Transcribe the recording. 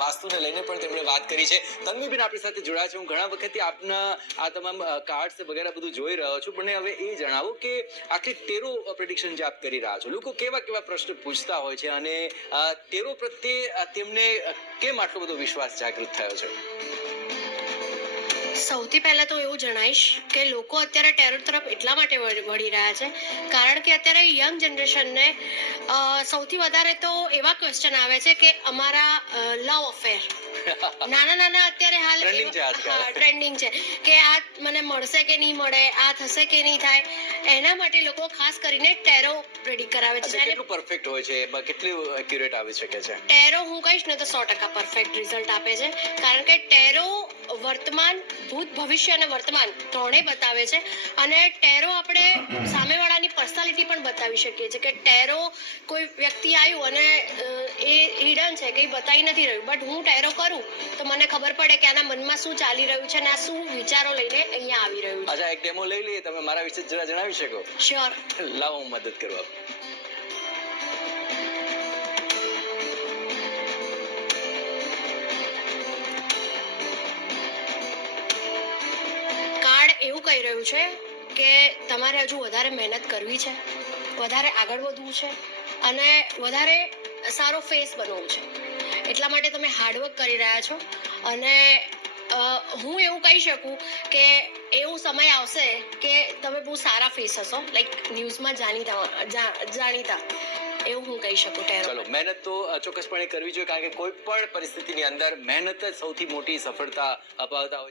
વાસ્તુને લઈને પણ તેમણે વાત કરી છે. તન્વીબેન આપણી સાથે જોડાયા છે. હું ઘણા વખતથી આપના આ તમામ કાર્ડ્સ વગેરે બધું જોઈ રહ્યો છું, પણ હવે એ જણાવો કે આખી ટેરો પ્રેડિક્શન જે આપ કરી રહ્યા છો, લોકો કેવા કેવા પ્રશ્ન પૂછતા હોય છે અને ટેરો પ્રત્યે તેમને કેમ આટલો બધો વિશ્વાસ જાગૃત થયો છે? સૌથી પહેલા તો એવું જણાવીશ કે લોકો અત્યારે ટેરો તરફ એટલા માટે વળી રહ્યા છે કારણ કે અત્યારે યંગ જનરેશનને સૌથી વધારે તો એવા ક્વેશ્ચન આવે છે કે અમારા લવ અફેર નાના અત્યારે હાલ ટ્રેન્ડિંગ છે કે આ મને મળશે કે નહીં મળે, આ થશે કે નહીં થાય, એના માટે લોકો ખાસ કરીને ટેરો પ્રેડિક્ટ કરાવે છે. કેટલું પરફેક્ટ હોય છે, કેટલું એક્યુરેટ આવી શકે છે? ટેરો હું કહીશ ને તો 100% પરફેક્ટ રિઝલ્ટ આપે છે કારણ કે ટેરો વર્તમાન, ભૂત, ભવિષ્ય અને વર્તમાન ત્રણેય બતાવે છે અને ટેરો આપણે સામેવાળાની પર્સનાલિટી પણ બતાવી શકીએ છીએ કે ટેરો કોઈ વ્યક્તિ આવ્યું અને એ હિડન છે કે બતાવી નથી રહ્યું, બટ હું ટેરો કરું તો મને ખબર પડે કે આના મનમાં શું ચાલી રહ્યું છે અને આ શું વિચારો લઈને અહીંયા આવી રહ્યું છે. અચ્છા, એક ડેમો લઈ લઈએ. તમે મારા વિશે જરા જણાવી શકો? શ્યોર. લાવો, હું મદદ કરવા. એવું કહી રહ્યું છે કે તમારે હજુ વધારે મહેનત કરવી છે, વધારે આગળ વધવું છે અને વધારે સારો ફેસ બનવું છે, એટલા માટે તમે હાર્ડવર્ક કરી રહ્યા છો. અને હું એવું કહી શકું કે એવું સમય આવશે કે તમે બહુ સારા ફેસ હશો, લાઈક ન્યૂઝમાં જાણીતા, એવું હું કહી શકું. ચલો, મહેનત તો ચોક્કસપણે કરવી જોઈએ કારણ કે કોઈ પણ પરિસ્થિતિની અંદર મહેનત જ સૌથી મોટી સફળતા અપાવતા હોય છે.